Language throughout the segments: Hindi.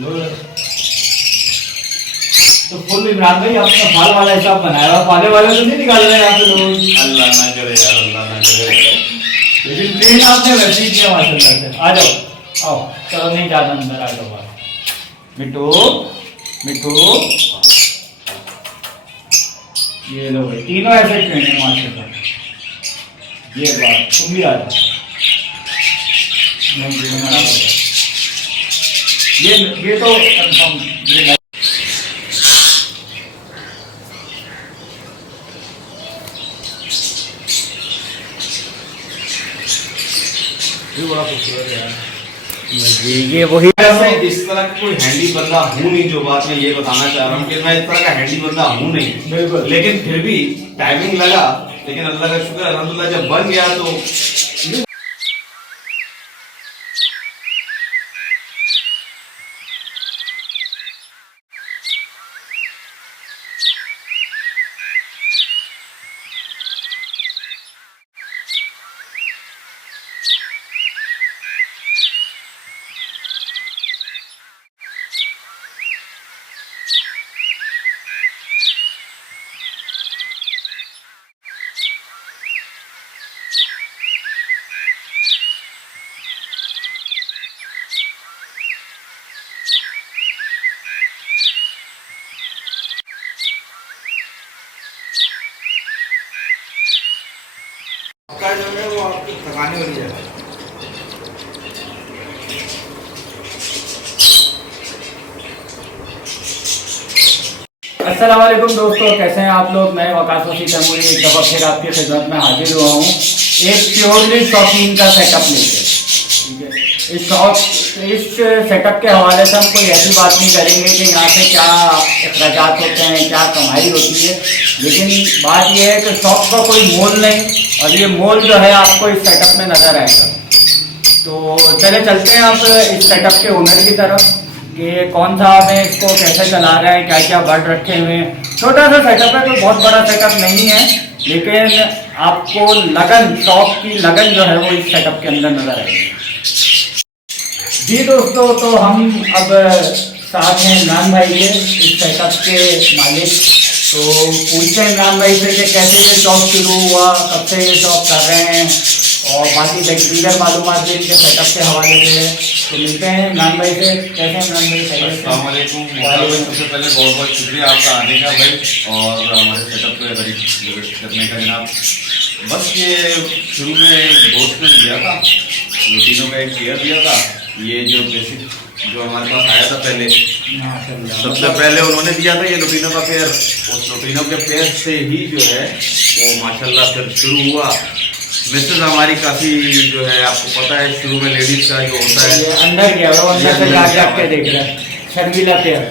तो फुल इमरान भाई आपने फाल वाला हिसाब बनाया हुआ, फाले वाले तो नहीं निकाल रहे यहाँ पे लोग। अल्लाह ना करे यार, अल्लाह ना करे। लेकिन ट्रेन आपने वैसे ही किया माशाल्लाह से। आ जाओ, आओ, चलो नहीं ज्यादा अंदर आ जाओ। मिट्टू, मिट्टू, ये लो भाई, तीनों ऐसे ट्रेन है माशाल्लाह। ये बात तुम भी आ जाओ। ये तो कंफर्म, ये बड़ा खूबसूरत है यार। ये वही इस तरह का कोई हैंडी बंदा हूँ नहीं, जो बात मैं ये बताना चाह रहा हूँ कि मैं इस तरह का हैंडी बंदा हूँ नहीं, बिल्कुल। लेकिन फिर भी टाइमिंग लगा, लेकिन अल्लाह का शुक्र अल्हम्दुलिल्लाह जब बन गया तो आपका जो है वो आपको थकाने वाली जगह है। अस्सलाम वालेकुम दोस्तों, कैसे हैं आप लोग। मैं वकास वसी तैमूरी एक दफ़ा फिर आपकी खिदमत में हाजिर हुआ हूँ एक प्योरली शौकीन का सेटअप लेके। ठीक है, इस सेटअप के हवाले से हम कोई ऐसी बात नहीं करेंगे कि यहाँ से क्या अखराजात होते हैं, क्या कमाई होती है, लेकिन बात यह है कि शौक का कोई मोल नहीं, और ये मोल जो है आपको इस सेटअप में नज़र आएगा। तो चले चलते हैं आप इस सेटअप के ओनर की तरफ कि कौन सा हमें इसको कैसे चला रहे हैं, क्या क्या वर्ड रखे हुए हैं। छोटा सा सेटअप है, कोई बहुत बड़ा सेटअप नहीं है, लेकिन आपको लगन, शौक की लगन जो है वो इस सेटअप के अंदर नजर आएगी। जी दोस्तों, तो हम अब साथ हैं इमरान भाई के, इस सेटअप के मालिक। तो पूछते हैं इमरान भाई से कि कैसे ये शौक शुरू हुआ, कब से ये शौक कर रहे हैं, और बाकी दीगर मालूमात भी इनके सेटअप के हवाले से। तो मिलते हैं इमरान भाई से। कैसे हैं इमरान भाई? अस्सलाम वालेकुम। सबसे पहले बहुत बहुत शुक्रिया आपका आने का भाई, और हमारे सेटअप पे विजिट करने का जनाब। बस ये शुरू में एक दोस्त ने दिया था, लुटीनो का एक पेयर दिया था। ये जो बेसिक जो हमारे पास आया था पहले, सबसे पहले उन्होंने दिया था ये लुटीनो का पेयर। उस लुटीनो के पेयर से ही जो है वो माशाल्लाह फिर शुरू हुआ। मिसेज हमारी काफ़ी जो है, आपको पता है शुरू में लेडीज का जो होता है, ये अंदर गया वो अंदर से जाग के देख रहा है शर्मिला पेयर।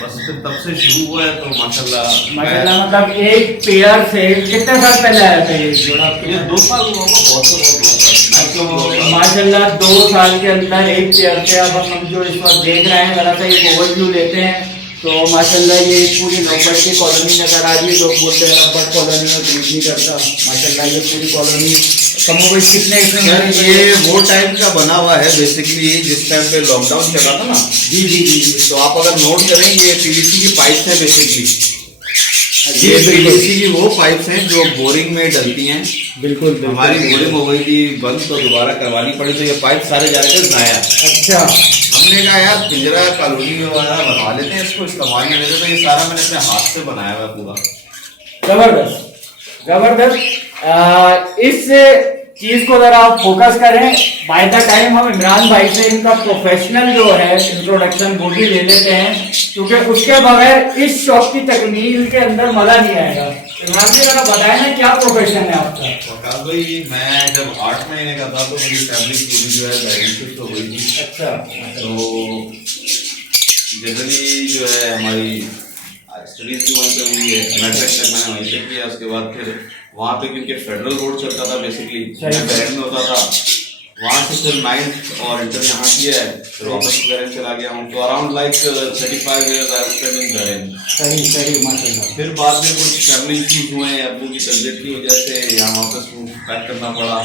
बस फिर तब से शुरू हुआ है। तो माशाल्लाह मतलब एक पेयर से कितने साल पहले आया था ये जोड़ा? ये 2 साल हुआ होगा, बहुत से बहुत 2 साल। तो माशाल्लाह 2 साल के अंदर एक पेयर से अब हम जो इस वक्त देख रहे हैं, जरा सा एक ओवरव्यू लेते हैं। तो माशाल्लाह ये पूरी लवबर्ड की कॉलोनी नजर आ रही है। लोग बोलते हैं लवबर्ड कॉलोनी में ब्रीड नहीं करता, माशाल्लाह ये पूरी कॉलोनी कमोबेश कितने इसमें। ये वो टाइप का बना हुआ है बेसिकली, जिस टाइम पे लॉकडाउन चला था ना। जी जी जी। तो आप अगर नोट करें, ये पीवीसी की पाइप्स हैं बेसिकली। ये ये पीवीसी की वो पाइप्स हैं जो बोरिंग में डलती हैं। बिल्कुल हमारी बोरिंग हो गई थी बंद, तो दोबारा करवानी पड़ी, तो ये पाइप सारे जा रहे थे जाया। अच्छा, हमने कहा यार पिंजरा कॉलोनी वगैरह बनवा लेते हैं, इसको इस्तेमाल में लेते। तो ये सारा मैंने अपने हाथ से बनाया हुआ है पूरा। जबरदस्त जबरदस्त। इस चीज को जरा आप फोकस करें। बाय द टाइम हम इमरान भाई से इनका प्रोफेशनल जो है इंट्रोडक्शन वो भी ले लेते हैं, क्योंकि उसके बगैर इस शौक की तकमील के अंदर मजा नहीं आएगा। इमरान जी जरा बताएं ना क्या प्रोफेशन है आपका? वकास भाई, मैं जब 8 महीने का था तो मेरी फैमिली पूरी जो है बैरिंग तो हुई थी। अच्छा, तो जनरली जो है हमारी स्टडीज भी वहीं पे हुई है, मैट्रिक तक मैंने वहीं से किया। उसके बाद फिर वहाँ पे क्योंकि फेडरल बोर्ड चलता था बेसिकली, मैं बैरन में होता था। वहाँ से फिर 9th और इंटर यहाँ किया है, फिर वापस बैरन चला गया हूँ। तो around like 35 years I spend in Bahrain. सही सही माशाल्लाह। फिर बाद में कुछ फैमिली इश्यूज हुए, अब्बू की तबीयत की वजह से यहाँ वापस पैक करना पड़ा।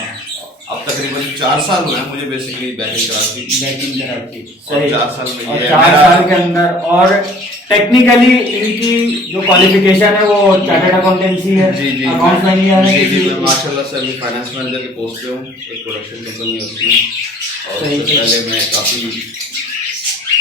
अब तकरीबन 4 साल हुए हैं मुझे बेसिकली बैटिंग कराती। बैटिंग कराती और 4 साल में और ये 4 मेरा- साल के अंदर और टेक्निकली इनकी जो क्वालिफिकेशन है वो चार्टर्ड अकाउंटेंसी है। जी जी अकाउंट्स में नहीं आने जी की जी मैं माशाल्लाह से अभी फाइनेंस मैनेजर की पोस्ट पे हूँ, एक प्रोडक्शन कंपनी है उसमें, और सही, उससे सही। पहले मैं काफ़ी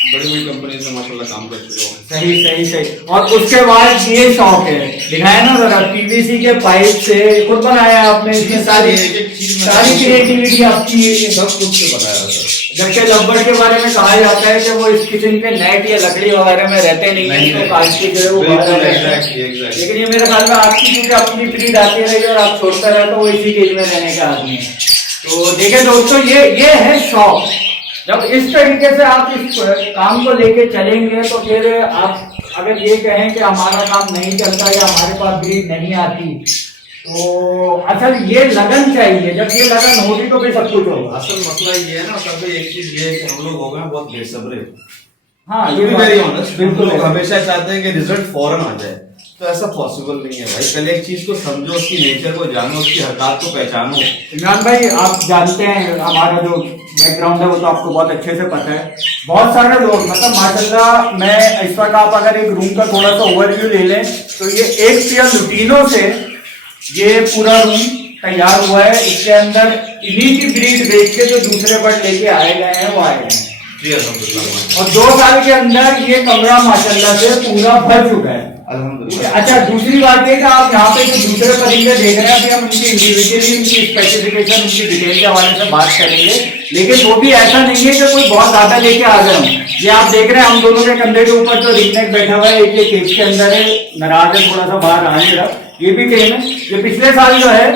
बड़ी बड़ी कंपनी से माशाल्लाह काम कर चुका हूँ। सही सही सही। और उसके बाद ये शौक है, दिखाया ना जरा, पीवीसी के पाइप से खुद बनाया आपने, जी, इसमें सारी एक-एक चीज़ में- सारी क्रिएटिविटी आपकी है। सब कुछ से बनाया सर। जबकि रबड़ के बारे में कहा जाता है कि वो इस किस्म के नेट या लकड़ी वगैरह में रहते नहीं है, तो काट के जो है वो बाहर आ जाते हैं। एग्जैक्टली लेकिन ये मेरे ख्याल में आपकी क्योंकि अपनी ब्रीड आती रही और आप छोड़ते रहे तो वो इसी केज में रहने का आदमी है। तो देखिए दोस्तों, ये है शौक। जब इस तरीके से आप इस काम को लेके चलेंगे तो फिर आप अगर ये कहें कि हमारा काम नहीं चलता या हमारे पास ब्रीड नहीं आती, तो असल ये लगन चाहिए। जब ये लगन होगी तो फिर सब कुछ होगा। असल मसला ये है ना सर भाई, एक चीज ये है कि हम लोग हो गए हैं बहुत बेसब्रे। हाँ, ये बात- वेरी ऑनेस्ट, बिल्कुल हम लोग है। हमेशा चाहते हैं कि रिजल्ट फौरन आ जाए, तो ऐसा पॉसिबल नहीं है भाई। पहले एक चीज को समझो, उसकी नेचर को जानो, उसकी हरकत को पहचानो। इमरान भाई, आप जानते हैं हमारा जो बैकग्राउंड है वो तो आपको बहुत अच्छे से पता है। बहुत सारे लोग, मतलब माशाल्लाह, मैं इस वक्त आप अगर एक रूम का थोड़ा सा ओवरव्यू ले लें तो ये एक पेयर लुटीनों से ये पूरा रूम तैयार हुआ है। इसके अंदर इन्हीं की ब्रीड बेच के जो दूसरे बर्ड लेके आए गए हैं वो आए गए हैं, जी अल्हम्दुलिल्लाह, और 2 साल के अंदर ये कमरा माशाल्लाह से पूरा भर चुका है। अल्हम्दुलिल्लाह। अच्छा, दूसरी बात ये कि आप यहाँ पे जो दूसरे परिंदे देख रहे हैं, अभी हम उनकी इंडिविजुअली उनकी स्पेसिफिकेशन, उनकी डिटेल के हवाले से बात करेंगे, लेकिन वो भी ऐसा नहीं है कि कोई बहुत ज्यादा लेके आ गए हम। ये आप देख रहे हैं हम दोनों के कंधे के ऊपर जो रिंगनेक बैठा हुआ है, एक ये केज के अंदर है, नाराज है, थोड़ा सा बाहर आ नहीं रहा, ये भी टेम है। ये पिछले साल जो है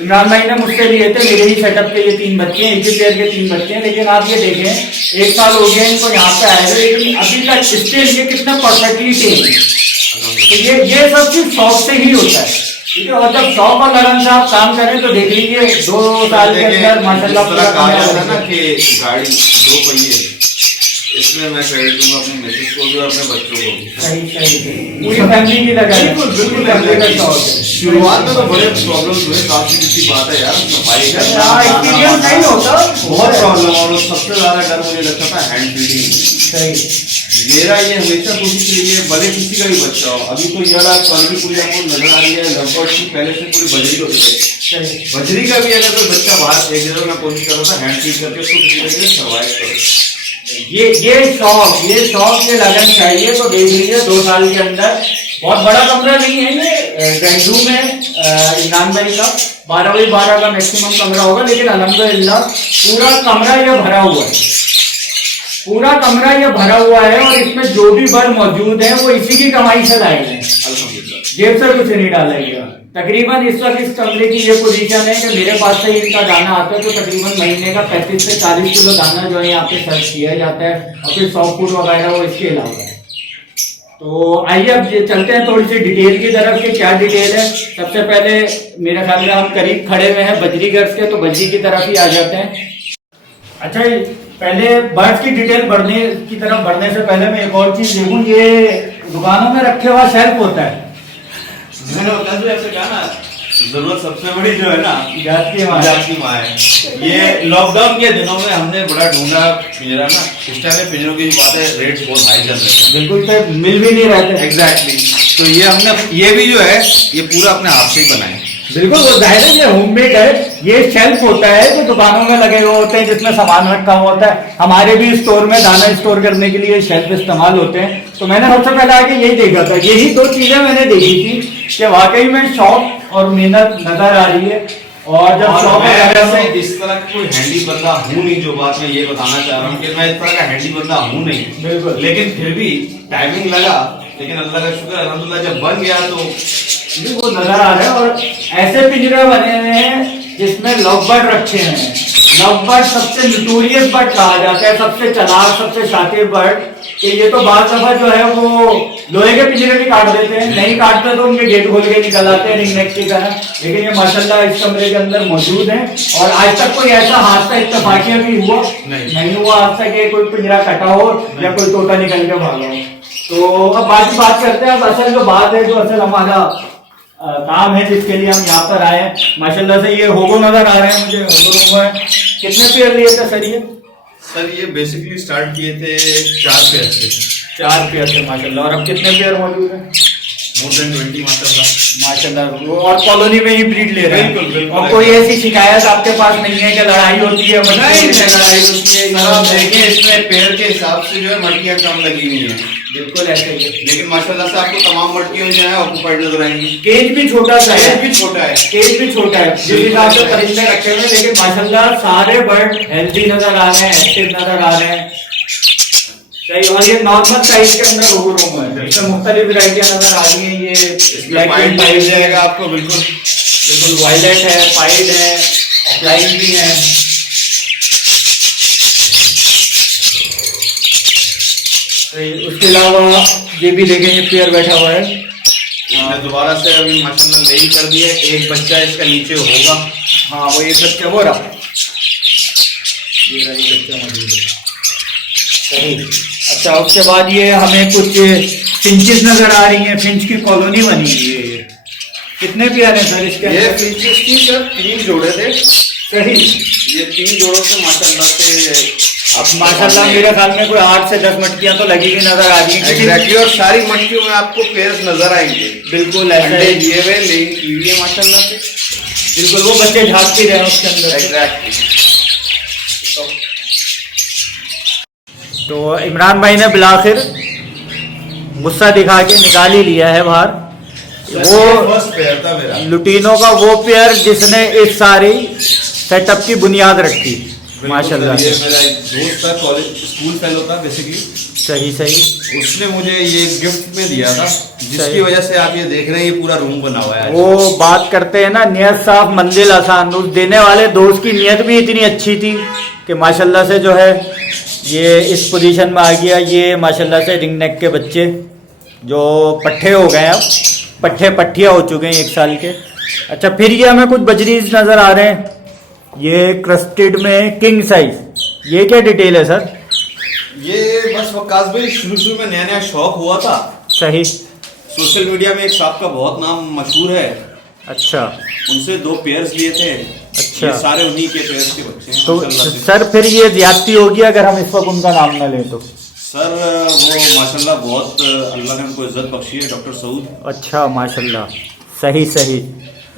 इमरान भाई ने मुझसे लिए थे, मेरे ही सेटअप के ये 3 बच्चे हैं, एक ही पेयर के 3 बच्चे हैं। लेकिन आप ये देखें 1 साल हो गया इनको यहाँ पे आए हुए, लेकिन अभी तक स्टिल ये कितना परफेक्टली टेम है। तो ये सब चीज शौक से ही होता है, ठीक है। और जब शौक और लगन से आप काम करें तो देख लीजिए 2 साल के अंदर माशाल्लाह जिस पूरा तरह कहा काम जाता है ना है। कि गाड़ी 2 पहिए, इसमें मैं क्रेडिट दूंगा अपने मिसेस को भी और अपने बच्चों को भी। सही सही सही। पूरी फैमिली की लगा है। बिल्कुल बिल्कुल फैमिली का शौक है। शुरुआत में तो बड़े प्रॉब्लम्स हुए, काफी किसी बात है यार, सफाई करना, हाँ, एक्सपीरियंस नहीं होता, बहुत प्रॉब्लम। और सबसे ज्यादा डर मुझे लगता था हैंड फीडिंग। सही। मेरा ये हमेशा कोशिश रही है, भले किसी का भी बच्चा हो। अभी तो यार क्वालिटी पूरी आपको नजर आ रही है, लगभग की पहले से पूरी बजरी होती है। सही। बजरी का भी अगर कोई बच्चा बाहर एक जगह, मैं कोशिश कर रहा था हैंड फीड करके उसको किसी तरीके से सर्वाइव करो। ये शौक, ये लगन चाहिए। तो देख लीजिए 2 साल के अंदर, बहुत बड़ा कमरा नहीं है ये, बेडरूम है इमरान भाई का, 12x12 का मैक्सिमम कमरा होगा, लेकिन अल्हम्दुलिल्लाह पूरा कमरा ये भरा हुआ है, पूरा कमरा ये भरा हुआ है। और इसमें जो भी बर्ड मौजूद है वो इसी की कमाई से लाए गए हैं, अल्हम्दुलिल्लाह। जेब से कुछ नहीं डाला गया। तकरीबन इस वक्त इस कमरे की ये पोजीशन है कि मेरे पास से इनका दाना आता है, तो तकरीबन महीने का 35 से 40 किलो दाना जो है यहाँ पे सर्व किया जाता है, और फिर सॉफ्ट फूड वगैरह वो इसके अलावा है। तो आइए अब ये चलते हैं थोड़ी सी डिटेल की तरफ कि क्या डिटेल है। सबसे पहले मेरे ख्याल में हम करीब खड़े हुए हैं बजरी गर्स के, तो बजरी की तरफ ही आ जाते हैं। अच्छा, पहले बर्ड्स की डिटेल की तरफ बढ़ने से पहले मैं एक और चीज देखूं, ये दुकानों में रखे हुआ शेल्फ होता है, मैंने होता है ऐसे कहा ना, जरूरत सबसे बड़ी जो है ना, जात की माँ। जात की माँ है। ये लॉकडाउन के दिनों में हमने बड़ा ढूंढा पिंजरा ना, उस टाइम में पिंजरों की बात है, रेट्स बहुत हाई चल रहे थे, बिल्कुल से मिल भी नहीं रहे थे। एग्जैक्टली। तो ये हमने, ये भी जो है ये पूरा अपने हाथ से ही बनाए। बिल्कुल, वो जाहिर है ये होममेड है। ये शेल्फ होता है जो दुकानों में लगे हुए होते हैं जिसमें सामान रखा हुआ होता है। हमारे भी स्टोर में दाना स्टोर करने के लिए शेल्फ इस्तेमाल होते हैं। तो मैंने सबसे पहले आके यही देखा था, यही 2 चीजें मैंने देखी थी कि वाकई में शौक और मेहनत नजर आ रही है। और जब और शौक मैं वैसे इस तरह का कोई हैंडी बंदा हूँ नहीं, जो बात मैं ये बताना चाह रहा हूँ कि मैं इस तरह का हैंडी बंदा हूँ नहीं, बिल्कुल। लेकिन फिर भी टाइमिंग लगा, लेकिन अल्लाह का शुक्र अल्हम्दुलिल्लाह जब बन गया तो वो नजर आ रहा है। और ऐसे पिंजरे बने हुए हैं जिसमें लव बर्ड रखे हुए हैं। लव बर्ड सबसे नोटोरियस बर्ड कहा जाता है, सबसे चालाक, सबसे शातिर बर्ड। कि ये तो बात दफा जो है वो लोहे के पिंजरे भी काट देते हैं, नहीं काटते तो उनके गेट खोल के निकल आते हैं रिंग नेक की तरह। लेकिन ये माशाल्लाह इस कमरे के अंदर मौजूद है, और आज तक कोई ऐसा हादसा इत्तेफाकिया भी हुआ नहीं हुआ आज तक कि कोई पिंजरा कटा हो या कोई तोता निकल के भागा हो। तो अब बात करते हैं। अब असल जो बात है, जो असल हमारा काम है जिसके लिए हम यहाँ पर आए हैं। माशाल्लाह से ये होगो नजर आ रहे हैं मुझे, होगो में कितने पेयर लिए थे सर ये? सर ये बेसिकली स्टार्ट किए थे 4 पेयर से। 4 पेयर थे माशाल्लाह। और अब कितने पेयर मौजूद हैं? मोर देन 20 माशाल्लाह। माशाल्लाह। वो और कॉलोनी में ही ब्रीड ले रहे हैं। बिल्कुल, बिल्कुल। और कोई ऐसी शिकायत आपके पास नहीं है कि लड़ाई होती है? नहीं लड़ाई होती है। आप देखिए इसमें पेयर के हिसाब से जो है मटकियाँ कम लगी हुई हैं। बिल्कुल ऐसे ही है। लेकिन माशाल्लाह से आपको तमाम मटकियों जो है ऑक्यूपाइड नजर आएंगी। केज भी छोटा सा है। केज भी छोटा है। केज भी छोटा है जिस हिसाब से परिंदे रखे हुए हैं, लेकिन माशाल्लाह सारे बर्ड हेल्दी नजर आ रहे हैं, एक्टिव नजर आ रहे हैं। सही। और ये नॉर्मल साइज के अंदर होगो रूम है, इसमें मुख्तलिफ वैरायटियां नजर आ रही हैं। ये इसमें पाइड मिल जाएगा आपको। बिल्कुल बिल्कुल वायलेट है, पाइड है, ऑफलाइन भी है। उसके अलावा ये भी देखें, ये पेयर बैठा हुआ है। इसने दोबारा से अभी माशाल्लाह लेई कर दिया है। एक बच्चा इसका नीचे होगा। हाँ वो एक बच्चा हो रहा, ये रहा ये बच्चा मौजूद है। सही। अच्छा उसके बाद ये हमें कुछ फिंचेस नजर आ रही हैं, फिंच की कॉलोनी बनी हुई है। ये कितने पेयर हैं सर इसके? ये फिंचेस की सर 3 जोड़े थे। सही। ये 3 जोड़ों से माशाल्लाह से अब माशाल्लाह मेरे ख्याल में कोई 8 से 10 मटकियां तो लगी हुई नजर आ रही हैं। एग्जैक्टली। और सारी मटकियों में आपको पेयर्स नजर आएंगे। बिल्कुल ऐसे अंडे दिए हुए लेकिन की हुई है माशाल्लाह से। बिल्कुल वो बच्चे झाँक भी रहे हैं उसके अंदर। एग्जैक्टली। तो इमरान भाई ने बिलाखिर गुस्सा दिखा के निकाल ही लिया है बाहर। वो फर्स्ट पेयर था मेरा। लुटीनों का वो पेयर जिसने इस सारी सेटअप की बुनियाद रखी माशाल्लाह। ये मेरा एक दोस्त था, कॉलेज स्कूल फेलो था बेसिकली। सही सही। उसने मुझे ये गिफ्ट में दिया था, जिसकी वजह से आप ये देख रहे हैं ये पूरा रूम बना हुआ है। वो बात करते हैं ना, नियत साफ मंजिल आसान। उस देने वाले दोस्त की नियत भी इतनी अच्छी थी कि माशाल्लाह से जो है ये इस पोजीशन में आ गया। ये माशाल्लाह से रिंग नेक के बच्चे जो पट्ठे हो गए हैं, अब पट्ठियाँ हो चुके हैं 1 साल के। अच्छा फिर ये हमें कुछ बजरीज नजर आ रहे हैं, ये क्रस्टेड में किंग साइज। ये क्या डिटेल है सर? ये बस वकास भाई शुरू में नया शौक हुआ था। सही। सोशल मीडिया में एक साहब का बहुत नाम मशहूर है। अच्छा। उनसे 2 पेयर्स लिए थे। अच्छा। ये सारे उन्हीं के पेयर्स के बच्चे हैं तो माशाल्लाह से। सर फिर ये ज्यादती होगी अगर हम इस वक्त उनका नाम ना लें तो? सर वो माशाल्लाह बहुत अल्लाह ने उनको इज्जत बख्शी है, डॉक्टर सऊद। अच्छा माशाल्लाह। सही सही।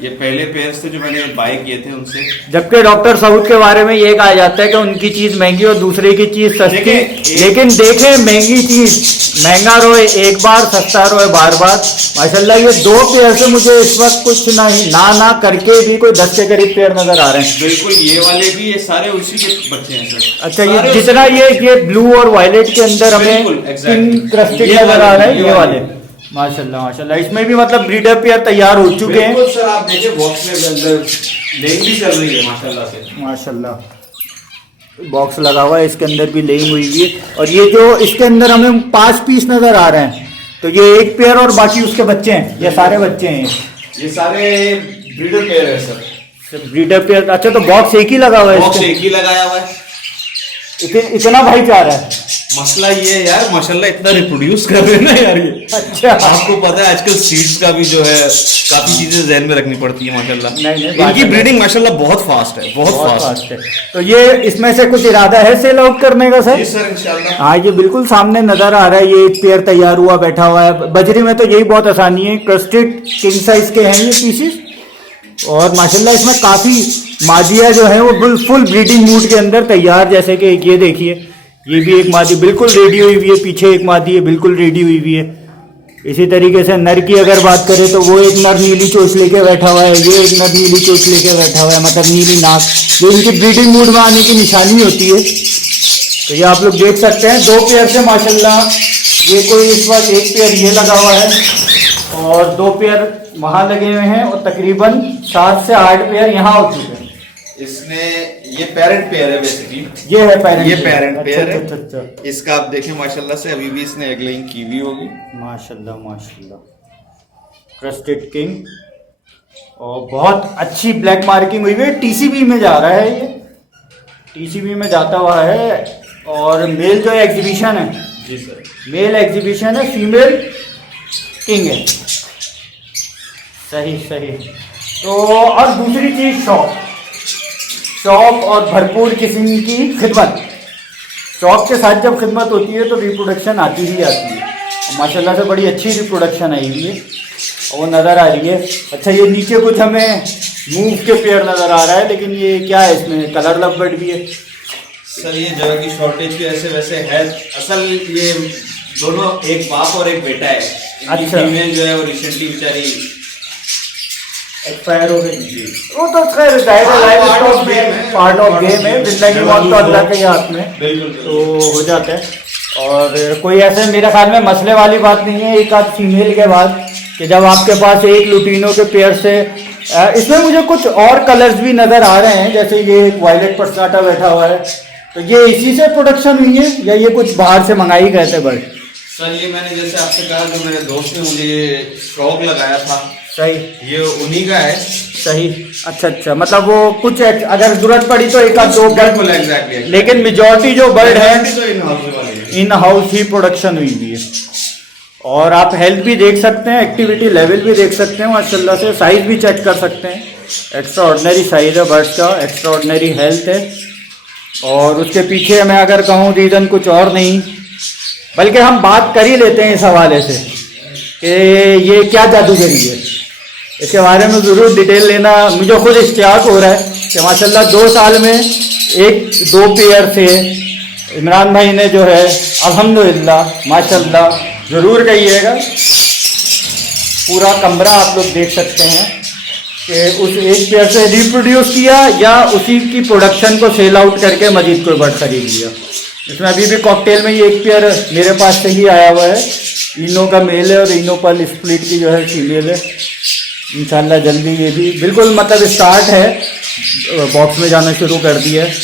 ये पहले पेयर्स थे जो मैंने बाय किए थे उनसे। जबकि डॉक्टर सऊद के बारे में ये कहा जाता है कि उनकी चीज महंगी और दूसरे की चीज सस्ती। लेकिन देखें महंगी चीज महंगा रोए एक बार, सस्ता रोए बार बार। माशाल्लाह ये 2 पेयर से मुझे इस वक्त कुछ नहीं ना करके भी कोई 10 के करीब पेयर नजर आ रहे हैं। बिल्कुल ये वाले भी, ये सारे उसी के बच्चे हैं सर। अच्छा ये जितना ये ब्लू और वायलेट के अंदर हमें पिंक क्रस्टेड नजर आ रहा है, ये वाले माशाल्लाह माशाल्लाह। इसमें भी मतलब ब्रीडर पेयर तैयार हो चुके हैं। बिल्कुल सर। आप देखिए बॉक्स में अंदर लेंग भी चल रही है माशाल्लाह से। माशाल्लाह बॉक्स लगा हुआ है, इसके अंदर भी लेंग हुई है। और ये जो इसके अंदर हमें 5 पीस नजर आ रहे हैं, तो ये 1 पेयर और बाकी उसके बच्चे हैं, ये सारे बच्चे हैं। ये सारे ब्रीडर पेयर है सर। Breeder pair. अच्छा तो बॉक्स एक ही लगा हुआ है? बॉक्स एक ही लगाया हुआ है। इतना भाईचारा है। मसला ये है यार, माशाल्लाह इतना रिप्रोड्यूस कर रहे हैं ना यार ये। अच्छा। आपको पता है आजकल सीड्स का भी जो है काफी चीजें ध्यान में रखनी पड़ती है माशाल्लाह। नहीं, इनकी ब्रीडिंग माशाल्लाह बहुत फास्ट है, बहुत फास्ट है। तो ये इसमें से कुछ इरादा है सेल आउट करने का सर? जी सर इंशाल्लाह। हाँ ये बिल्कुल सामने नजर आ रहा है, ये 1 पेयर तैयार हुआ बैठा हुआ है। बजरी में तो यही बहुत आसानी है, क्रस्टेड किंग साइज के हैं ये पीसेस। और माशाल्लाह इसमें काफी मादिया जो है वो फुल ब्रीडिंग मूड के अंदर तैयार। जैसे कि ये देखिए, ये भी एक मादी बिल्कुल रेडी हुई हुई है, पीछे एक मादी है बिल्कुल रेडी हुई हुई है। इसी तरीके से नर की अगर बात करें तो वो एक नर नीली चोंच लेके बैठा हुआ है, ये एक नर नीली चोंच लेके बैठा हुआ है, मतलब नीली नाक, जो इनकी ब्रीडिंग मूड में आने की निशानी होती है। तो ये आप लोग देख सकते हैं 2 पेयर से माशाल्लाह ये कोई इस वक्त 1 पेयर ये लगा हुआ है और 2 पेयर वहां लगे हुए हैं, और तकरीबन 7 से 8 पेयर यहाँ हो चुके हैं। इसने ये पेरेंट पेयर है बेसिकली। ये है पेरेंट, ये पेरेंट पेयर है। अच्छा। इसका आप देखें माशाल्लाह से अभी भी इसने एग लेइंग की हुई होगी। माशाल्लाह माशाल्लाह। क्रस्टेड किंग और बहुत अच्छी ब्लैक मार्किंग हुई है। टीसीबी में जा रहा है, ये टीसीबी में जाता हुआ है। और मेल जो एग्जीबिशन है, जी सर, मेल एग्जीबिशन है, फीमेल किंग है। सही सही। तो और दूसरी चीज़ शौक और भरपूर किस्म की खिदमत। शौक के साथ जब खिदमत होती है तो रिप्रोडक्शन आती ही आती है। माशाल्लाह से बड़ी अच्छी रिप्रोडक्शन आई हुई है और वो नज़र आ रही है। अच्छा, ये नीचे कुछ हमें मूव के पेड़ नज़र आ रहा है, लेकिन ये क्या है, इसमें कलर लव बर्ड भी है? सर ये जगह की शॉर्टेज की ऐसे वैसे है। असल ये दोनों एक बाप और एक बेटा है। इनकी अच्छा। फीमेल जो है वो रिसेंटली बेचारी एक्सपायर हो गई। वो तो खैर जाहिर है, लाइफ स्टॉक में पार्ट ऑफ गेम है, जिंदगी मौत तो अल्लाह के हाथ में, बिल्कुल तो हो जाता है। और कोई ऐसे मेरे ख्याल में मसले वाली बात नहीं है एक आध फीमेल के बाद, कि जब आपके पास एक लुटीनो के पेयर से इसमें मुझे कुछ और कलर्स भी नज़र आ रहे हैं, जैसे ये एक वायलेट पर्सनाटा बैठा हुआ है, तो ये इसी से प्रोडक्शन हुई है या ये कुछ बाहर से मंगाई गए थे बर्ड? सर ये मैंने जैसे आपसे कहा, जो मेरे दोस्त ने मुझे ये फ्रॉग लगाया था, सही ये उन्हीं का है। सही। अच्छा अच्छा, मतलब वो कुछ अगर जरूरत पड़ी तो एक आध दो बिल्कुल एग्जैक्टली, लेकिन मेजॉरिटी जो बर्ड है तो इन हाउस वाले हैं। इन हाउस ही प्रोडक्शन हुई हुई है। और आप हेल्थ भी देख सकते हैं, एक्टिविटी लेवल भी देख सकते हैं माशाल्लाह से, साइज भी चेक कर सकते हैं। एक्स्ट्रा ऑर्डिनरी साइज है बर्ड्स का, एक्स्ट्रा ऑर्डिनरी हेल्थ है। और उसके पीछे मैं अगर कहूँ रीज़न कुछ और नहीं, बल्कि हम बात कर ही लेते हैं इस हवाले से कि ये क्या जादूगरी है, इसके बारे में ज़रूर डिटेल लेना। मुझे खुद इश्तियाक हो रहा है कि माशाल्लाह 2 साल में 1-2 पेयर से इमरान भाई ने जो है अल्हम्दुलिल्लाह माशाल्लाह, ज़रूर कहिएगा। पूरा कमरा आप लोग देख सकते हैं कि उस एक पेयर से रिप्रोड्यूस किया या उसी की प्रोडक्शन को सेल आउट करके मजीद कोई बर्ड खरीद लिया। इसमें अभी भी कॉकटेल में ये एक पेयर मेरे पास से ही आया हुआ है, इनो का मेल है और इनो पल स्प्लिट की जो है फीमेल है। इंशाल्लाह जल्दी ये भी बिल्कुल मतलब स्टार्ट है, बॉक्स में जाना शुरू कर दिया है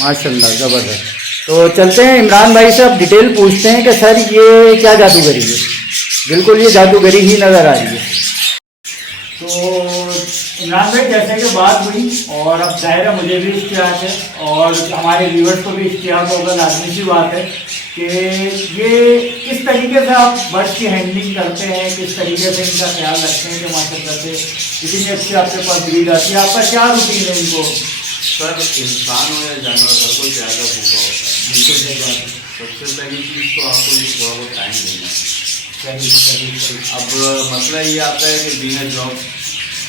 माशाल्लाह, ज़बरदस्त। तो चलते हैं इमरान भाई से अब डिटेल पूछते हैं कि सर ये क्या जादूगरी है। बिल्कुल ये जादूगरी ही नज़र आ रही है। तो इमरान भाई जैसे कि बात हुई, और अब जाहिर है मुझे भी इश्तियाक है और हमारे व्यूअर्स को भी इश्तियाक होगा, लाजमी सी बात है कि ये किस तरीके से आप बर्ड्स की हैंडलिंग करते हैं, किस तरीके से इनका ख्याल रखते हैं कि माशाल्लाह से इतनी अच्छी आपके पास ब्रीड आती है। आपका क्या रूटीन है इनको? सर इंसान हो या जानवर, हर कोई प्यार का भूखा होता है। बिल्कुल सही बात है। सबसे पहली चीज़ तो आपको थोड़ा बहुत टाइम देना है। सही सही सही। अब मसला ये आता है कि बिना जॉब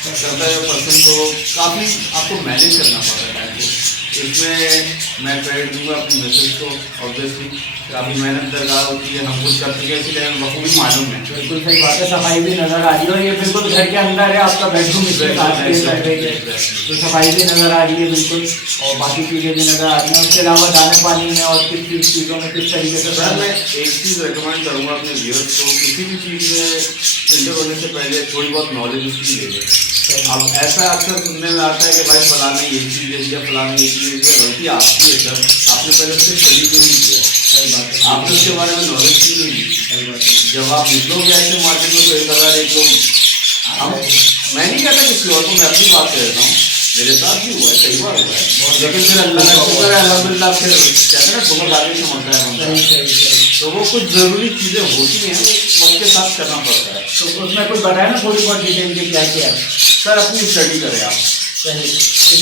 करता है पर्सन को काफ़ी आपको मैनेज करना पड़ता है टाइम को। इसमें मैं क्रेडिट दूंगा अपने मैसेज को, ऑब्वियसली काफ़ी मेहनत दरकार होती है, हम कुछ कर चुके हैं इसलिए हमें बखूबी मालूम है। बिल्कुल सही बात है। सफाई भी नज़र आ रही है और ये बिल्कुल घर के अंदर है, आपका बेडरूम इसके साथ है, तो सफाई भी नज़र आ रही है बिल्कुल, और बाकी चीज़ें भी नज़र आ रही हैं। उसके अलावा दाने पानी में और किस चीज़ों में किस तरीके से सर मैं एक चीज़ रिकमेंड करूँगा अपने व्यूअर्स को, किसी भी चीज़ में इंटर होने से पहले थोड़ी बहुत नॉलेज उसकी ले लें। अब ऐसा अक्सर सुनने में आता है कि भाई फलाने ये चीज़ दे दिया, फलाने ये चीज़ दे दिया, गलती आपकी है सर। आपने पहले उससे स्टडी क्यों नहीं किया? सही बात है। आपने उसके बारे में नॉलेज क्यों नहीं ली? सही बात है। जब आप निकलोगे ऐसे मार्केट में तो 1001 लोग, हम मैं नहीं कहता किसी और को, मैं अपनी बात कर रहा हूँ, मेरे साथ भी हुआ है, कई बार हुआ है, लेकिन फिर अल्लाह का शुक्र है अल्हम्दुलिल्लाह, फिर कहते हैं ना बहुत आगे से मौका है बंदा। सही सही सही। तो वो कुछ ज़रूरी चीज़ें होती हैं, वो वक्त के साथ करना पड़ता है। तो उसमें कुछ बताया ना थोड़ी बहुत डिटेल के क्या क्या है? सर अपनी स्टडी करें आप, सही।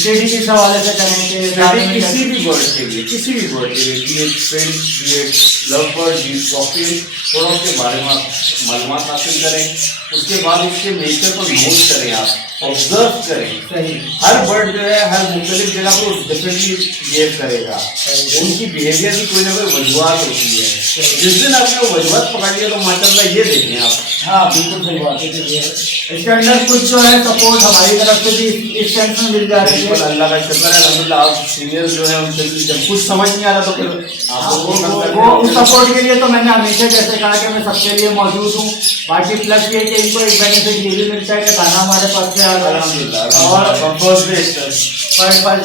स्टडी किस हवाले से करें कि स्टडी किसी भी वर्ड के लिए, किसी भी वर्ड के लिए, B add friend, B add love bird, B cocktail, थोड़ा उसके बारे में आप मालूमात हासिल करें। उसके बाद उसके नेचर को नोट करें, आप ऑब्जर्व करें। सही। हर बर्ड जो है हर मुख्तलिफ जगह पर डिफरेंटली बिहेव करेगा, उनकी बिहेवियर की कोई ना कोई वजूहत होती है। जिस दिन आपने वो वजूहत पकड़ लिया तो माशाल्लाह ये देखें आप। हाँ बिल्कुल सही बात है। इसके अंदर कुछ जो है सपोर्ट हमारी तरफ से भी इस सेंस में मिल जा रही है। अल्लाह का शुक्र है अल्हम्दुलिल्लाह। आप सीनियर जो है उनसे जब कुछ समझ नहीं आ रहा तो फिर वो उस सपोर्ट के लिए तो मैंने हमेशा जैसे कहा कि मैं सबके लिए मौजूद हूँ। बाकी प्लस ये कि इनको एक बेनिफिट ये भी मिलता है कि दाना हमारे पास से आ रहा है, और फर्स्ट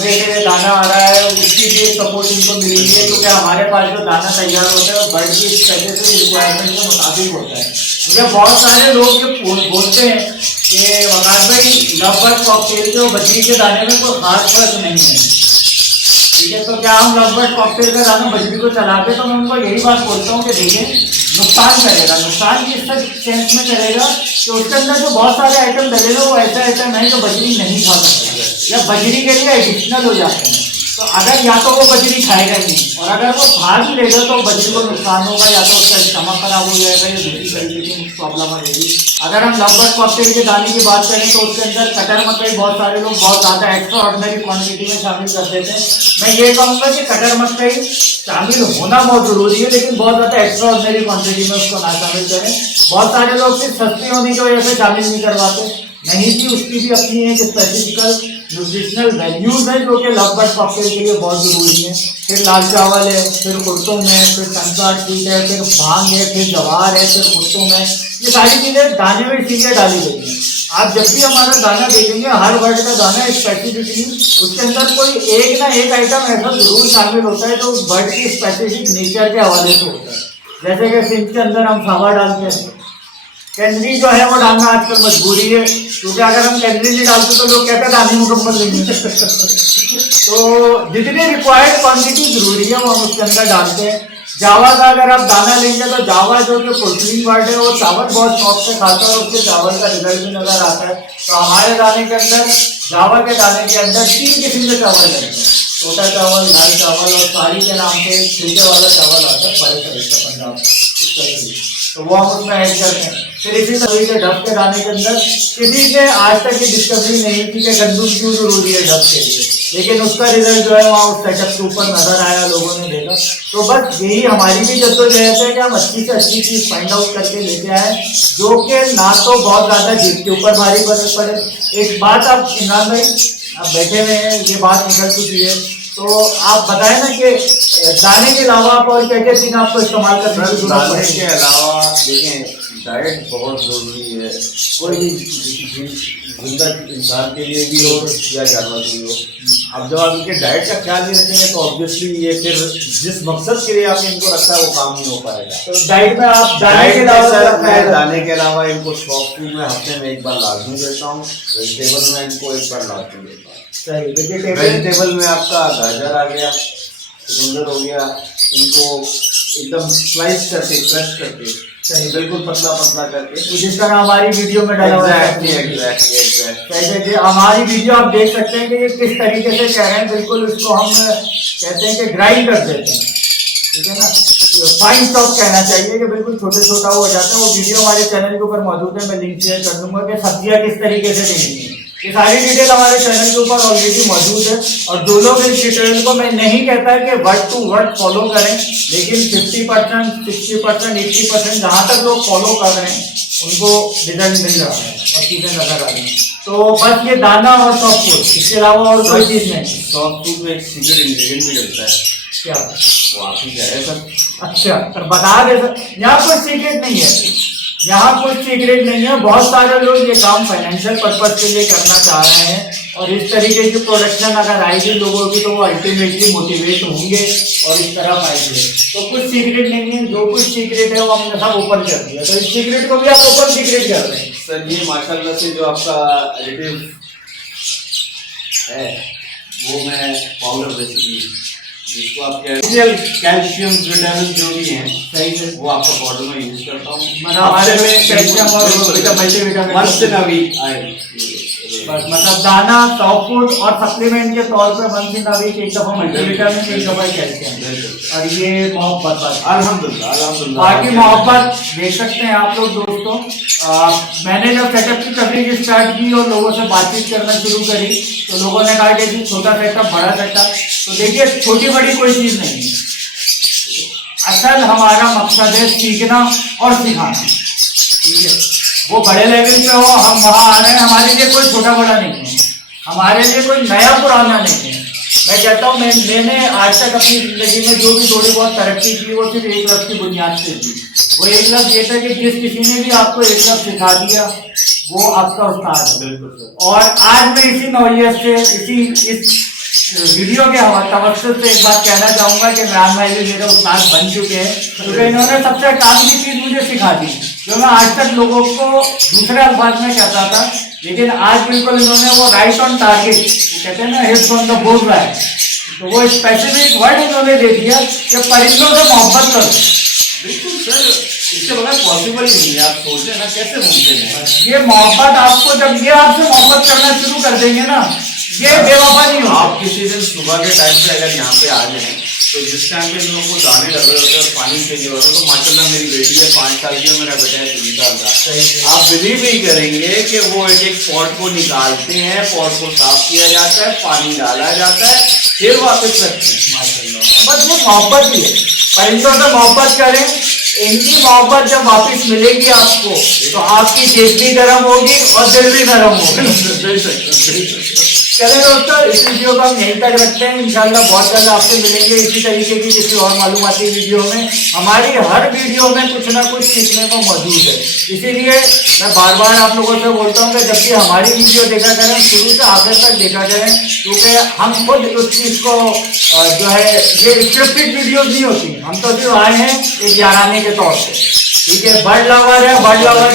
डे के लिए दाना आ रहा है, उसकी भी एक सपोर्ट इनको मिल रही है, क्योंकि हमारे पास जो दाना तैयार होता है वो बर्ड की इस तरह से रिक्वायरमेंट के मुताबिक होता है। मुझे बहुत सारे लोग ये बोलते हैं कि वकास भाई लव बर्ड कॉकटेल के और बजरी के दाने में कोई खास फर्क नहीं है, ठीक है, तो क्या हम लव बर्ड कॉकटेल का दाना बजरी को चला के? तो मैं उनको यही बात बोलता हूँ कि देखें नुकसान करेगा। नुकसान किस सेंस में करेगा कि उसके अंदर जो बहुत सारे आइटम डलेगा वो ऐसा आइटम है जो बजरी नहीं खा सकता या बजरी के लिए एडिशनल हो जाते हैं। तो अगर या तो वो बजरी खाएगा नहीं, और अगर वो खा भी लेगा तो बजरी को नुकसान होगा, या तो उसका स्टमक खराब हो जाएगा या दूसरी तरीके की प्रॉब्लम आ जाएगी। अगर हम लवबर्ड कॉकटेल के दाने की बात करें तो उसके अंदर कटर मकई बहुत सारे लोग बहुत ज़्यादा एक्स्ट्रा ऑर्डिनरी क्वांटिटी में शामिल कर देते हैं। मैं ये कहूँगा कि कटर मकई शामिल होना बहुत जरूरी है, लेकिन बहुत ज़्यादा एक्स्ट्रा ऑर्डिनरी क्वांटिटी में उसको ना शामिल करें। बहुत सारे लोग सिर्फ सस्ती होने की वजह से शामिल नहीं करवाते, नहीं जी, उसकी भी अपनी एक स्पेसिफिकल न्यूट्रिशनल वैल्यूज है जो कि लवबर्ड कॉकटेल के लिए बहुत जरूरी है। फिर लाल चावल है, फिर कुर्तों में, फिर सनफ्लावर सीड है, फिर भांग है, फिर जवार है, फिर कुर्तों में, ये सारी चीजें दाने में इसीलिए डाली गई हैं। आप जब भी हमारा दाना देखेंगे, हर वर्ड का दाना स्पेसिफिकली उसके अंदर कोई एक ना एक आइटम ऐसा जरूर शामिल होता है जो उस वर्ड की स्पेसिफिक नेचर के हवाले से होता है। जैसे कि सिंध के अंदर हम सावा डालते हैं, कैलोरी जो है वो डालना आजकल मजबूरी है, क्योंकि अगर हम कैलोरी नहीं डालते तो लोग कहते हैं दाने मुकम्मल लेंगे। तो जितनी रिक्वायर्ड क्वांटिटी जरूरी है वो हम उसके अंदर डालते हैं। जावा का अगर आप दाना लेंगे तो जावा जो कि प्रोटीन वर्ड है वो चावल बहुत शौक से खाता है और उसके चावल का रिजल्ट भी नजर आता है। तो हमारे दाने के अंदर, जावा के दाने के अंदर 3 किस्म के चावल लगते हैं, छोटा चावल, लाल चावल और सारी के नाम से छिलके वाला चावल आता है बड़े साइज का पंजाब, तो वो हम उसमें ऐड करते हैं। फिर इसी तरीके से ढप के दाने के अंदर किसी ने आज तक ये डिस्कवरी नहीं की कि गंदम क्यों जरूरी है ढप के लिए, लेकिन उसका रिजल्ट जो है वहाँ उस सेटअप के ऊपर नजर आया, लोगों ने देखा। तो बस यही हमारी भी जद्दोजहद है कि हम अच्छी से अच्छी चीज फाइंड आउट करके लेके आए जो कि ना तो बहुत ज्यादा जीभ के ऊपर भारी पड़े। एक बात आप इमरान भाई, आप बैठे हुए हैं, ये बात निकल चुकी है, तो आप बताएं ना कि दाने के अलावा आप और क्या क्या चीज आपको इस्तेमाल करना है? दाने के अलावा देखें, डाइट बहुत जरूरी है, कोई भी जिंदा इंसान के लिए भी हो या जानवर के लिए हो। अब जब आप इनके डाइट का ख्याल नहीं रखेंगे तो ऑब्वियसली ये फिर जिस मकसद के लिए आपने इनको रखा है वो काम नहीं हो पाएगा। तो डाइट में आप दाने के अलावा इनको सॉफ्ट फूड में हफ्ते में एक बार लाजमी देता हूँ, वेजिटेबल में इनको एक बार लाजमी देता हूँ। वेजिटेबल में आपका गाजर आ गया, चुकंदर हो गया, इनको एकदम स्लाइस करके, क्रश करके, सही बिल्कुल पतला पतला करके, जिस तरह हमारी वीडियो में डाला हुआ है। एग्जैक्टली हमारी वीडियो आप देख सकते हैं कि ये किस तरीके से कह रहे हैं, बिल्कुल इसको हम कहते हैं कि ग्राइंड कर देते हैं, ठीक है ना, फाइन चॉप कहना चाहिए कि बिल्कुल छोटे छोटा हो जाता है। वो वीडियो हमारे चैनल के ऊपर मौजूद है, मैं लिंक शेयर कर दूंगा कि सब्जियां किस तरीके से देनी है। ये सारी डिटेल हमारे चैनल के ऊपर ऑलरेडी मौजूद है, और जो लोग इस डिटेल को, मैं नहीं कहता कि वर्ड टू वर्ड फॉलो करें, लेकिन 50%, 60%, 80% जहां तक लोग फॉलो कर रहे हैं उनको रिजल्ट मिल रहा है और चीजें नजर आ रही हैं। तो बस ये दाना और सॉफ्ट फूड, इसके अलावा और कोई चीज नहीं। सॉफ्ट फूड में एक सीक्रेट इंग्रेडिएंट भी डलता है, क्या वो आप ही कह रहे सर? अच्छा, तो बता दे सर, यहाँ कोई सीक्रेट नहीं है, यहाँ कुछ सीक्रेट नहीं है। बहुत सारे लोग ये काम फाइनेंशियल पर्पज के लिए करना चाह रहे हैं, और इस तरीके की प्रोडक्शन अगर आएगी लोगों की तो वो अल्टीमेटली मोटिवेट होंगे और इस तरफ आएंगे। तो कुछ सीक्रेट नहीं है, जो कुछ सीक्रेट है वो हमने सब ओपन कर दिया, तो इस सीक्रेट को भी आप ओपन सीक्रेट कर रहे हैं। सर ये माशाल्लाह से जो आपका एडिटिव है वो मैं पाउडर बेसिकली, जिसको आप कैल्शियम विटामिन जो भी हैं सही से, वो आपका पाउडर में यूज करता हूँ। हमारे में कैल्शियम और multivitamin once in a week बस, मतलब दाना, सॉफ्ट फूड और सप्लीमेंट के तौर पे वंस इन अ वीक एक दफा मल्टीविटामिन, एक दफा कैल्शियम, और ये मोहब्बत बस। अल्हम्दुलिल्लाह अल्हम्दुलिल्लाह। बाकी मोहब्बत देख सकते हैं आप लोग दोस्तों। मैंने जब सेटअप की कवरेज स्टार्ट की और लोगों से बातचीत करना शुरू करी तो लोगों ने कहा कि जी छोटा सेटअप, बड़ा सेटअप, तो देखिए छोटी बड़ी कोई चीज नहीं है, असल हमारा मकसद है सीखना और सिखाना, ठीक है। वो बड़े लेवल पे हो, हम वहाँ आ रहे हैं, हमारे लिए कोई छोटा बड़ा नहीं है, हमारे लिए कोई नया पुराना नहीं है। मैं कहता हूँ मैंने आज तक अपनी जिंदगी में जो भी थोड़ी बहुत तरक्की की वो सिर्फ एक लफ्ज की बुनियाद से की। वो एक लफ्ज ये था कि जिस किसी ने भी आपको एक लफ्ज सिखा दिया वो आपका उस्ताद है। और आज मैं इसी नौयत से, इस वीडियो के तवज्जुह से एक बात कहना चाहूंगा कि इमरान भाई भी मेरे उस्ताद बन चुके हैं, क्योंकि इन्होंने सबसे काम की चीज मुझे सिखा दी जो मैं आज तक लोगों को दूसरे अल्फाज में कहता था, लेकिन आज बिल्कुल इन्होंने वो राइट ऑन टारगेट, कहते हैं ना हिट्स ऑन द बुल राय, तो वो स्पेसिफिक वर्ड इन्होंने दे दिया कि परिंदों से मोहब्बत करो। बिल्कुल सर, पॉसिबल ही नहीं है। आप सोचे ना कैसे मुमकिन है? ये मोहब्बत आपको, जब ये आपसे मोहब्बत करना शुरू कर देंगे ना, ये बेवफा नहीं होगा। आप किसी दिन सुबह के टाइम पे अगर यहाँ पे आ जाए, तो जिस टाइम पे इन लोगों को दाने लग रहे होते हैं और पानी चाहिए होता है, तो माशाल्लाह मेरी बेटी है 5 साल की और मेरा बेटा है 3 साल का, आप बिलीव नहीं करेंगे कि वो एक एक पॉट को निकालते हैं, पॉट को साफ किया जाता है, पानी डाला जाता है, फिर वापस रखते हैं। माशाल्लाह, बस वो मोहब्बत ही है। परिंदों से मोहब्बत करें, इनकी मोहब्बत जब वापस मिलेगी आपको, तो आपकी जेब भी गर्म होगी और दिल भी गर्म होगा। चलिए दोस्तों, इस वीडियो को हम यहीं तक रखते हैं। इंशाल्लाह बहुत जल्द आपसे मिलेंगे इसी तरीके की किसी और मालूमाती वीडियो में। हमारी हर वीडियो में कुछ ना कुछ सीखने को मौजूद है, इसीलिए मैं बार बार आप लोगों से बोलता हूँ कि जब भी हमारी वीडियो देखा करें, शुरू से आखिर तक देखा करें, क्योंकि हम खुद उस चीज़ को जो है, ये स्क्रिप्टेड वीडियो नहीं होती, हम तो सिर्फ आए हैं एक याराने के तौर पे। ठीक है, बर्ड लवर है, बर्ड लवर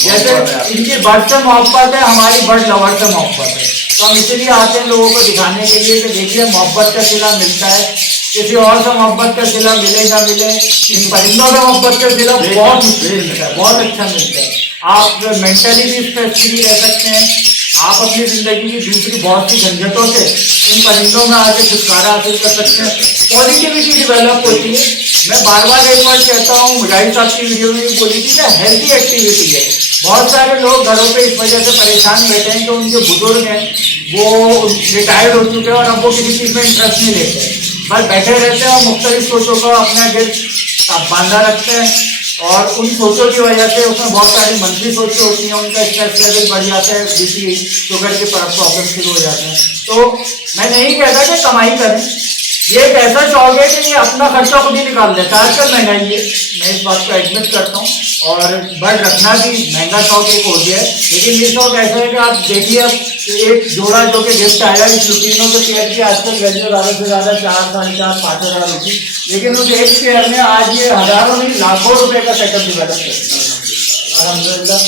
जैसे इनकी बर्ड से मोहब्बत है, हमारी बर्ड लवर से मोहब्बत है, तो हम इसलिए आते हैं लोगों को दिखाने के लिए कि देखिए मोहब्बत का सिला मिलता है, किसी और से मोहब्बत का सिला मिले ना मिले, इन परिंदों से मोहब्बत का सिला बहुत मुश्किल मिलता है, बहुत अच्छा मिलता है। आप मेंटली भी स्ट्रेस फ्री रह सकते हैं, आप अपनी जिंदगी की दूसरी बहुत सी झंझटों से इन परिंदों में आके छुटकारा हासिल कर सकते हैं, पॉजिटिविटी डेवलप होती है। मैं बार बार एक बार कहता हूँ, मुजाहिद साहब की वीडियो में भी बोली थी कि हेल्थी एक्टिविटी है। बहुत सारे लोग घरों पे इस वजह से परेशान बैठे हैं कि उनके बुजुर्ग हैं, वो रिटायर्ड हो चुके हैं और अब वो किसी चीज़ में इंटरेस्ट नहीं लेते हैं, बस बैठे रहते हैं और मुख्तलिफ सोचों को अपना दिल बांधा रखते हैं, और उन सोचों की वजह से उसमें बहुत सारी मंफी सोचें होती हैं, उनका स्ट्रेस लेवल बढ़ जाता है, बीपी शुगर के प्रॉब्लम शुरू हो जाते हैं। तो मैं नहीं कहता कि कमाई करें, ये एक ऐसा शौक है कि ये अपना खर्चा खुद ही निकाल लेता है। आजकल महंगाई है, मैं इस बात को एडमिट करता हूँ, और बर्ड रखना भी महंगा शौक एक हो गया है, लेकिन ये शौक ऐसा है कि आप देखिए, अब एक जोड़ा जो कि गिफ्ट आया इस लुटीनों के पेयर की आजकल वैल्यू ज़्यादा से ज़्यादा 4, 4.5, 5,000 रुपये, लेकिन उस एक पेयर में आज ये हज़ारों नहीं लाखों रुपए का सेटअप डेवलप करते हैं। अल्हम्दुलिल्लाह,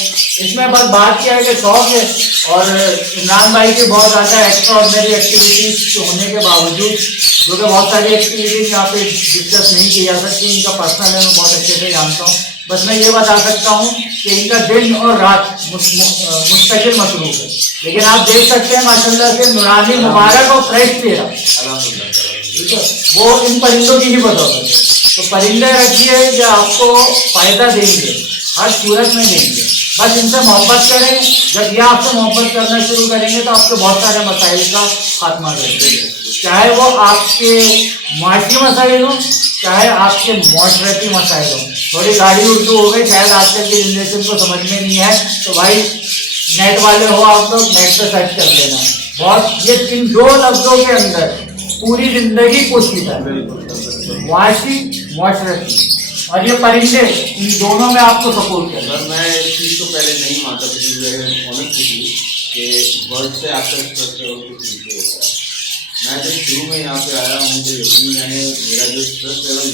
इसमें बस बात क्या है कि शौक है, और इमरान भाई की बहुत ज़्यादा एक्स्ट्राऑर्डिनरी एक्टिविटीज होने के बावजूद, जो कि बहुत सारी एक्टिविटीज यहाँ पे डिस्कस नहीं की जा सकती, इनका पर्सनल है, मैं बहुत अच्छे से जानता हूँ। बस मैं ये बता सकता हूँ कि इनका दिन और रात मुस्तकिल मसरूफ है, लेकिन आप देख सकते हैं माशाल्लाह से नूरानी मुबारक और फ्रेश चेहरा, ठीक है, वो इन परिंदों की ही बदौलत है। तो परिंदे रखिए जो आपको फायदा देंगे, हर सूरत में देंगे, बस इनसे मोहब्बत करें। जब ये आपसे मोहब्बत करना शुरू करेंगे तो आपके बहुत सारे मसाइल का खात्मा कर देंगे, चाहे वो आपके माशी मसाइल हो, चाहे आपके माशरती मसाइल हो। थोड़ी गाड़ी उर्दू हो गई, शायद आजकल की जनरेशन को समझ में नहीं है, तो भाई नेट वाले हो आप लोग, नेट पे सर्च कर लेना। बहुत ये इन 2 लफ्जों के अंदर पूरी जिंदगी कोशिश है, माशी माशरती, और ये परिंदे, इन दोनों में आपको सपोर्ट करें। सर मैं इस चीज़ को पहले नहीं मानता कि बर्ड से आपका स्ट्रेस लेवल कुछ नीचे होता है। मैं जब शुरू में यहाँ पे आया हूँ तो यकीन मैंने मेरा जो स्ट्रेस लेवल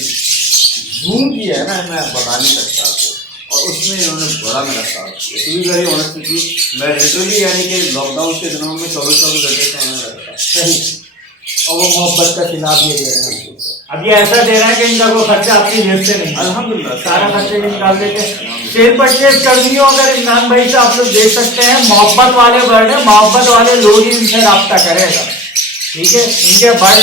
जूम किया है ना, मैं बता नहीं सकता आपको, और उसमें इन्होंने बड़ा मेरा साथ किया। तो भी वेरी ऑनेस्टली मैं लिटरली यानी कि लॉकडाउन के दिनों में 24 घंटे खाना रहता सही, और वो मोहब्बत का खिलाफ ये दे रहे हैं। अब ये ऐसा दे रहा है कि इनका कोई खर्चा आपकी जेब से नहीं, अल्हम्दुलिल्लाह सारा खर्चे निकाल देते हैं। सेल परचेज करनी हो अगर इमरान भाई से आप लोग देख सकते हैं, मोहब्बत वाले बर्ड है, मोहब्बत वाले लोग ही इनसे रब्ता करेगा, ठीक है। इनके बर्ड,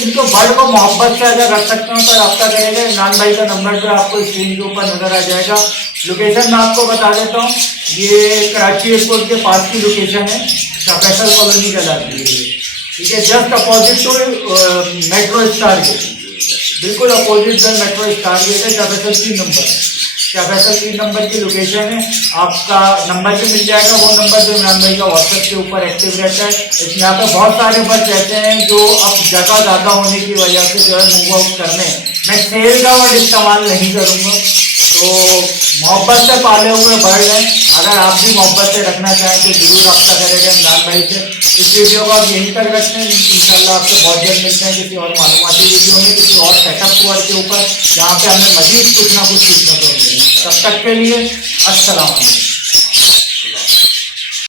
इनको बर्ड को मोहब्बत से अगर रख सकते हो तो रब्ता करेगा। इमरान भाई का नंबर जो आपको स्क्रीन के ऊपर नजर आ जाएगा। लोकेशन मैं आपको बता देता हूँ, ये कराची एयरपोर्ट के पास की लोकेशन है, फैसल कॉलोनी कहलाती है, ठीक है, just opposite to metro star gate, बिल्कुल अपोजिट में मेट्रो स्टार गेट है। कैफेसल 3 नंबर, कैफेसल 3 नंबर की लोकेशन है। आपका नंबर भी मिल जाएगा, वो नंबर जो इमरान भाई का व्हाट्सएप के ऊपर एक्टिव रहता है। यहाँ पे बहुत सारे बर्ड रहते हैं जो अब जगह ज़्यादा होने की वजह से जो है मूव आउट करने, मैं सेल का वर्ड इस्तेमाल नहीं करूँगा। तो मोहब्बत से पाले हुए बर्ड हैं, अगर आप भी मोहब्बत से रखना चाहें तो जरूर रब्ता करेगा इमरान भाई से। इस वीडियो को आप यहीं तक रखते हैं, इंशाल्लाह आपसे बहुत जल्द मिलते हैं किसी और मालूमाती वीडियो में, किसी और सेटअप वर्क के ऊपर, जहाँ पे हमें मजीद कुछ ना कुछ सीखने को मिलेगा। तब तक के लिए अस्सलाम वालेकुम।